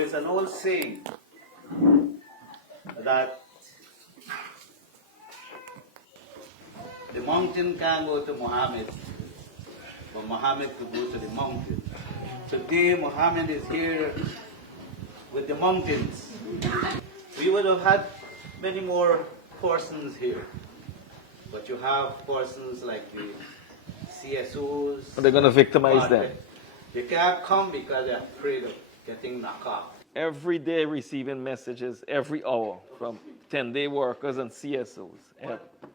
is an old saying that the mountain can't go to Mohammed, but Mohammed could go to the mountain. Today, Mohammed is here with the mountains. We would have had many more persons here, but you have persons like the CSOs. They're going to victimize them. They can't come because they're afraid of getting knocked off. Every day receiving messages, every hour, from 10-day workers and CSOs,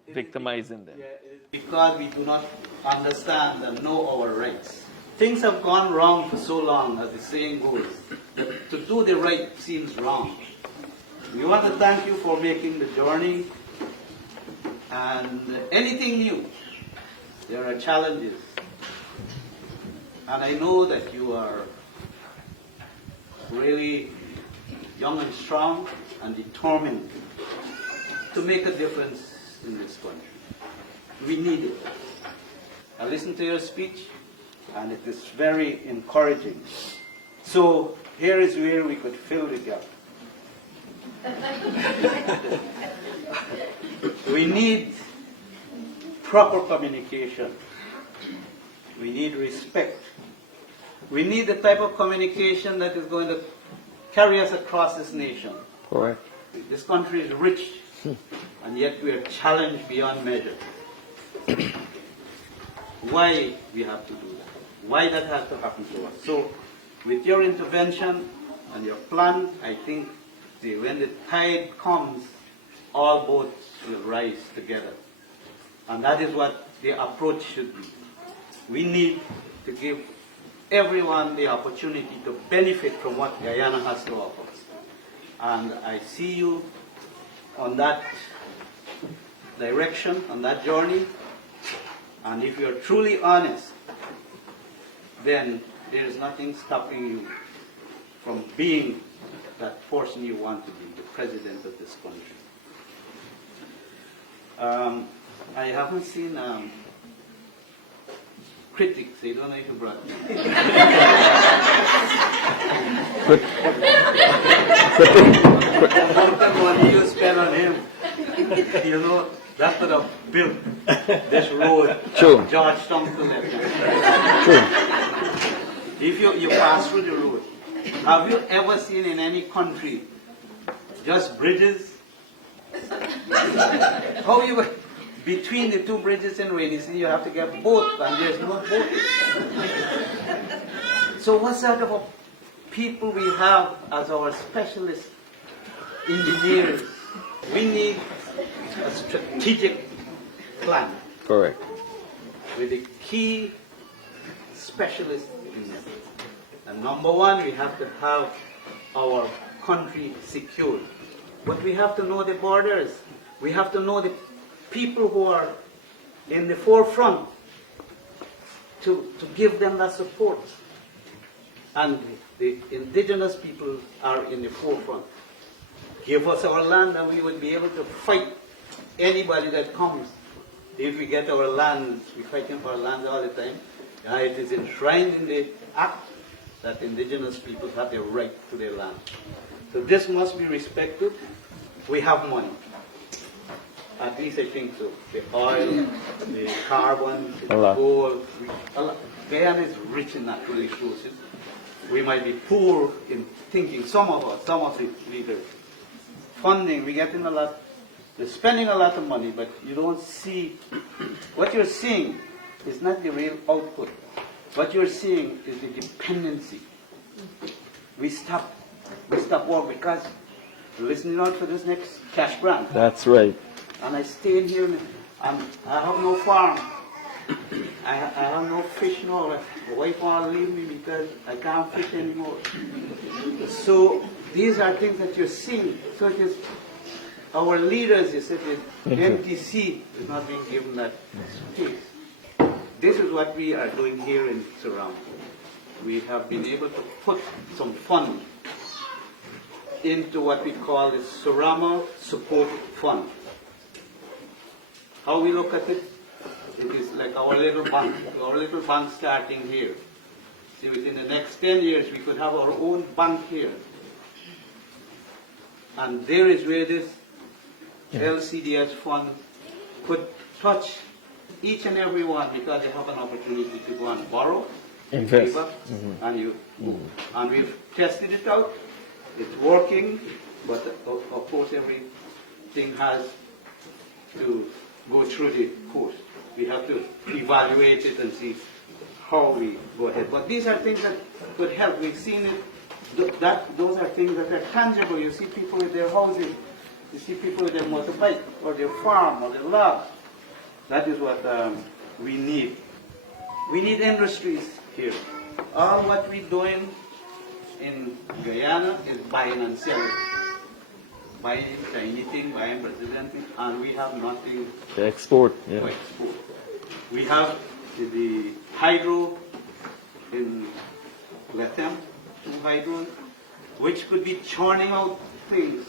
victimizing them. Yeah, because we do not understand and know our rights. Things have gone wrong for so long, as the saying goes, that to do the right seems wrong. We want to thank you for making the journey, and anything new, there are challenges. And I know that you are really young and strong and determined to make a difference in this country. We need it. I listened to your speech, and it is very encouraging. So here is where we could fill the gap. We need proper communication. We need respect. We need the type of communication that is going to carry us across this nation. Correct. This country is rich, and yet we are challenged beyond measure. Why we have to do that? Why that has to happen to us? So, with your intervention and your plan, I think when the tide comes, all boats will rise together. And that is what the approach should be. We need to give everyone the opportunity to benefit from what Guyana has to offer. And I see you on that direction, on that journey. And if you're truly honest, then there is nothing stopping you from being that person you want to be, the president of this country. I haven't seen critics. I don't know if you brought them. The money you spend on him, you know, that could have built this road, True. Georgetown to left. True. If you pass through the road, have you ever seen in any country just bridges? How you between the two bridges in rainy season you have to get boat, and there's no boat. So what sort of people we have as our specialist engineers? We need a strategic plan. Correct. With the key specialists in it. And number one, we have to have our country secured. But we have to know the borders. We have to know the people who are in the forefront to give them that support. And the indigenous people are in the forefront. Give us our land and we would be able to fight anybody that comes. If we get our land, we're fighting for our land all the time. It is enshrined in the Act that indigenous people have the right to their land. So this must be respected. We have money. At least I think so. The oil, the carbon, the gold. Guyana is rich in natural resources. We might be poor in thinking, some of the leaders. Funding, we're getting a lot, we're spending a lot of money, but you don't see, what you're seeing is not the real output. What you're seeing is the dependency. We stop work because we're listening out for this next cash grant. That's right. And I stay in here and I have no farm. I have no fish now. My wife won't leave me because I can't fish anymore. So these are things that you're seeing. So it is our leaders, you said, MTC is not being given that space. This is what we are doing here in Surama. We have been able to put some funds into what we call the Surama Support Fund. How we look at it, it is like our little bank starting here. See, within the next 10 years, we could have our own bank here. And there is where this LCDS fund could touch each and every one, because they have an opportunity to go and borrow, Invest. save up, and and we've tested it out. It's working, but of course everything has to go through the course. We have to evaluate it and see how we go ahead. But these are things that could help. We've seen it. Those are things that are tangible. You see people with their houses. You see people with their motorbike or their farm or their lab. That is what we need. We need industries here. All what we're doing in Guyana is buying and selling. Buying Chinese thing, buying Brazilian thing, and we have nothing The export, yeah. to export. We have the hydro in Latam, 2 hydros, which could be churning out things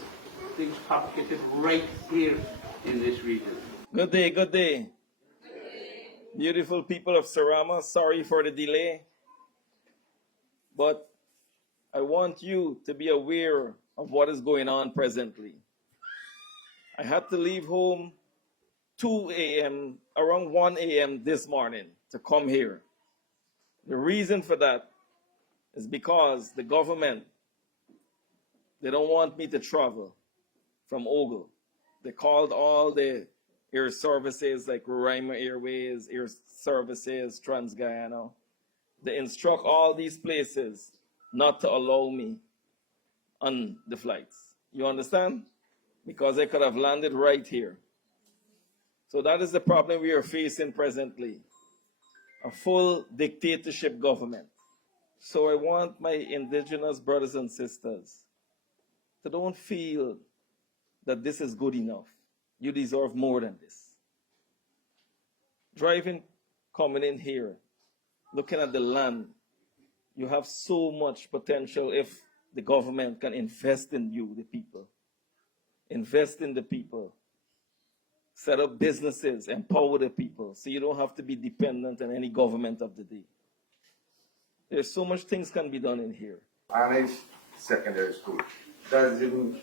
fabricated right here in this region. Good day, good day. Beautiful people of Surama, sorry for the delay, but I want you to be aware of what is going on presently. I had to leave home 2 a.m., around 1 a.m. this morning to come here. The reason for that is because the government, they don't want me to travel from Ogle. They called all the air services like Roraima Airways, Air Services, Trans-Guyana. They instruct all these places not to allow me on the flights. You understand? Because I could have landed right here. So that is the problem we are facing presently. A full dictatorship government. So I want my indigenous brothers and sisters to don't feel that this is good enough. You deserve more than this. Driving, coming in here, looking at the land, you have so much potential if the government can invest in you, the people. Invest in the people. Set up businesses, empower the people, so you don't have to be dependent on any government of the day. There's so much things can be done in here. Annex Secondary School. That's even,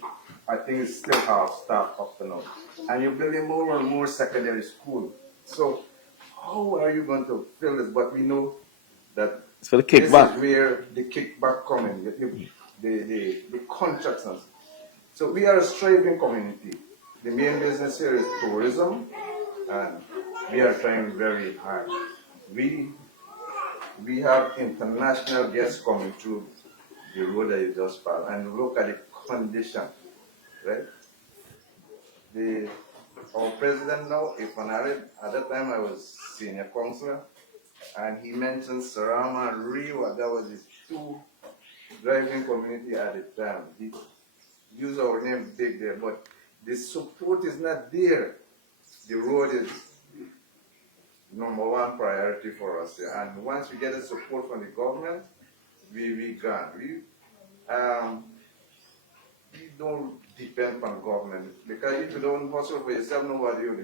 I think it's still half staff up to now. And you're building more and more secondary school. So how are you going to fill this? But we know that It's for the this kickback. is where the kickback come in, the contracts. So we are a striving community. The main business here is tourism, and we are trying very hard. We have international guests coming through the road that you just passed, and look at the condition, right? Our president now, Ifanari, at that time I was senior councillor, and he mentioned Surama and Rio, that was his 2 driving community at the time. He used our name big there, but the support is not there. The road is #1 priority for us. And once we get the support from the government, we gone. We don't depend on government, because if you don't hustle for yourself, nobody will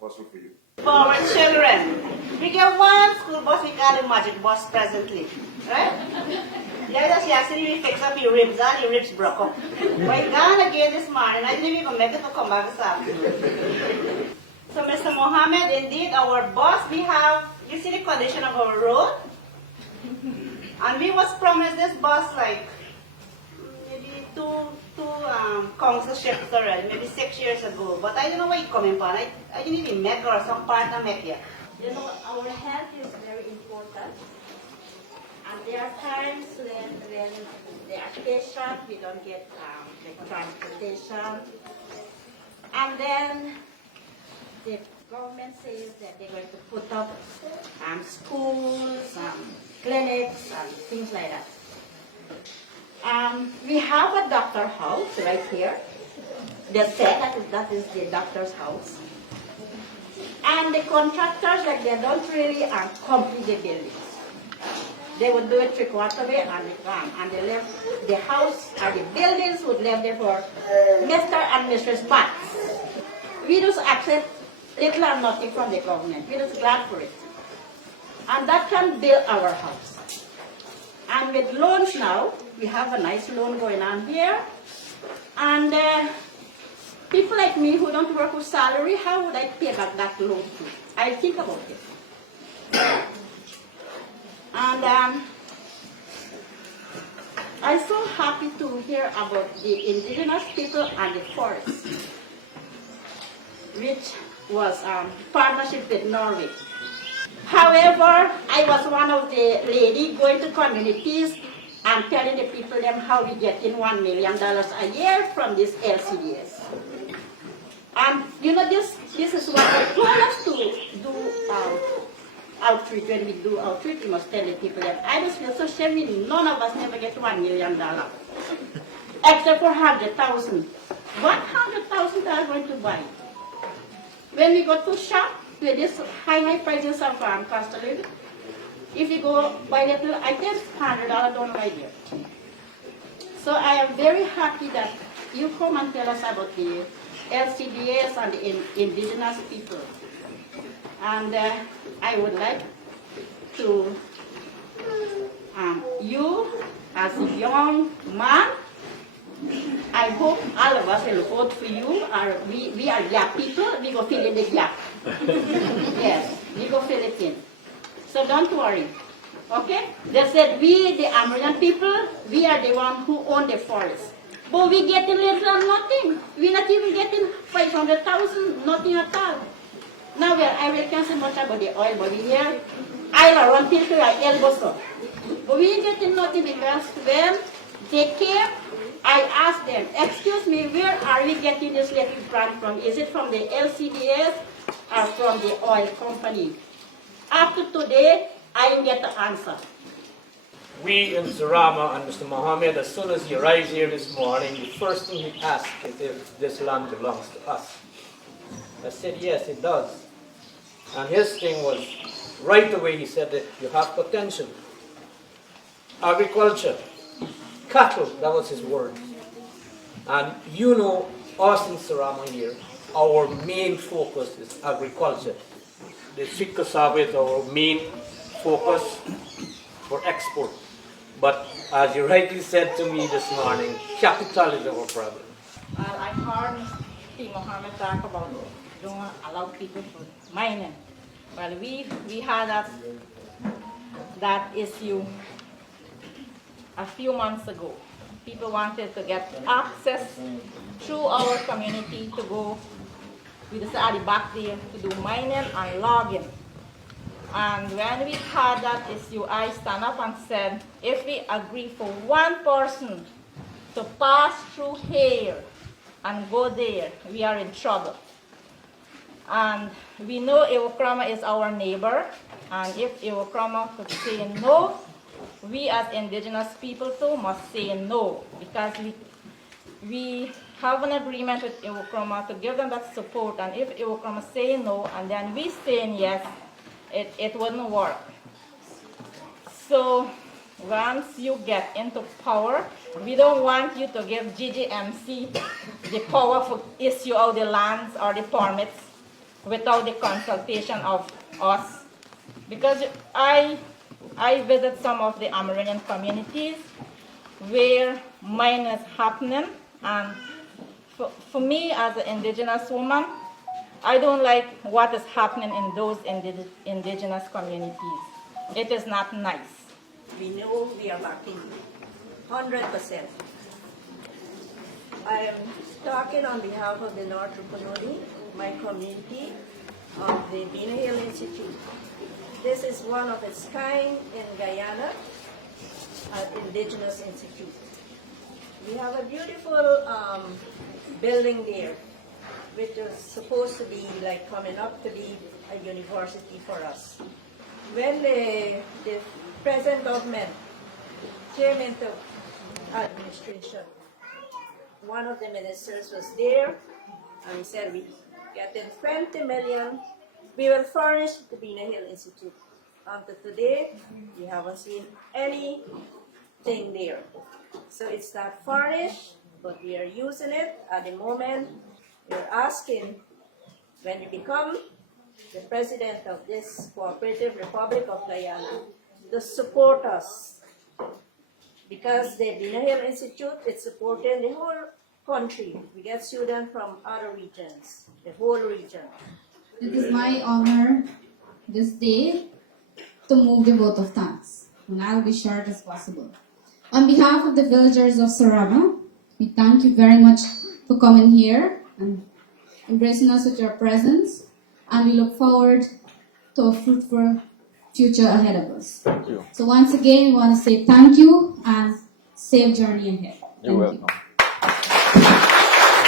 hustle for you. For our children, we get 1 school bus, we call the magic bus presently, right? Let us yesterday we fix up your ribs, and your ribs broke up. But gone again this morning, I didn't even make it to come back this afternoon. So Mr. Mohamed, indeed our bus, we have, you see the condition of our road? And we was promised this bus like maybe two councilships already, maybe 6 years ago. But I don't know where it's coming from. I didn't even make or some part of make yet. You know, our health is very important. And there are times when they are patient, we don't get the transportation. And then the government says that they're going to put up schools, clinics, and things like that. We have a doctor house right here. They said that is the doctor's house. And the contractors, like, they don't really complete the buildings. They would do it 3/4 way and they left the house or the buildings would left there for Mr. and Mrs. Potts. We just accept little or nothing from the government. We're just glad for it. And that can build our house. And with loans now, we have a nice loan going on here. And people like me who don't work with salary, how would I pay back that loan to? I think about it. And I'm so happy to hear about the indigenous people and the forest, which was partnership with Norway. However, I was one of the ladies going to communities and telling the people them how we get in $1 million a year from this LCDS. And you know, this is what they told us to do outreach. When we do outreach, we must tell the people that I just feel so ashamed. None of us never get $1 million, except for 100,000. What $100,000 going to buy? When we go to shop with this high prices of cost of living, if you go buy little items, $100 don't buy there. So I am very happy that you come and tell us about the LCDS and the indigenous people. And I would like to, you as a young man, I hope all of us will vote for you. We are gap people, we go fill in the gap. Yes, we go fill it in. So don't worry, okay? They said we, the Amerindian people, we are the one who own the forest. But we getting little and nothing. We're not even getting 500,000, nothing at all. Now I can't say much about the oil, but we here, I'll run till to our elbows up. But we ain't getting nothing because when they came, I asked them, excuse me, where are we getting this little grant from? Is it from the LCDS or from the oil company? After today, I didn't get the answer. We in Surama and Mr. Mohamed, as soon as he arrived here this morning, the first thing he asked is if this land belongs to us. I said, yes, it does. And his thing was, right away he said that you have potential. Agriculture, cattle, that was his word. And you know, us in Surama here, our main focus is agriculture. The sweet cassava is our main focus for export. But as you rightly said to me this morning, capital is our problem. I heard Mr. Mohamed talk about don't allow people to mining. Well, we had that issue a few months ago. People wanted to get access through our community to go, we decided back there to do mining and logging. And when we had that issue, I stand up and said, if we agree for one person to pass through here and go there, we are in trouble. And we know Iwokrama is our neighbor, and if Iwokrama could say no, we as indigenous people too must say no, because we have an agreement with Iwokrama to give them that support, and if Iwokrama say no and then we say yes, it wouldn't work. So once you get into power, we don't want you to give GGMC the power to issue out the lands or the permits without the consultation of us. Because I visit some of the Amerindian communities where mine is happening, and for me as an indigenous woman, I don't like what is happening in those indigenous communities. It is not nice. We know we are lacking 100%. I am talking on behalf of the North Rupununi, my community of the Bina Hill Institute. This is one of its kind in Guyana, an indigenous institute. We have a beautiful building there, which is supposed to be like coming up to be a university for us. When the present government came into administration, one of the ministers was there, and he said, we get in 20 million, we will furnish the Bina Hill Institute. Until today, we haven't seen anything there. So it's not furnished, but we are using it at the moment. We're asking, when you become the president of this cooperative Republic of Guyana, to support us. Because the Bina Hill Institute is supporting the whole country. We get students from other regions, the whole region. It is my honor this day to move the vote of thanks, and I'll be short as possible. On behalf of the villagers of Surama, we thank you very much for coming here and embracing us with your presence, and we look forward to a fruitful future ahead of us. Thank you. So once again, we want to say thank you and safe journey ahead. You're Thank welcome. you.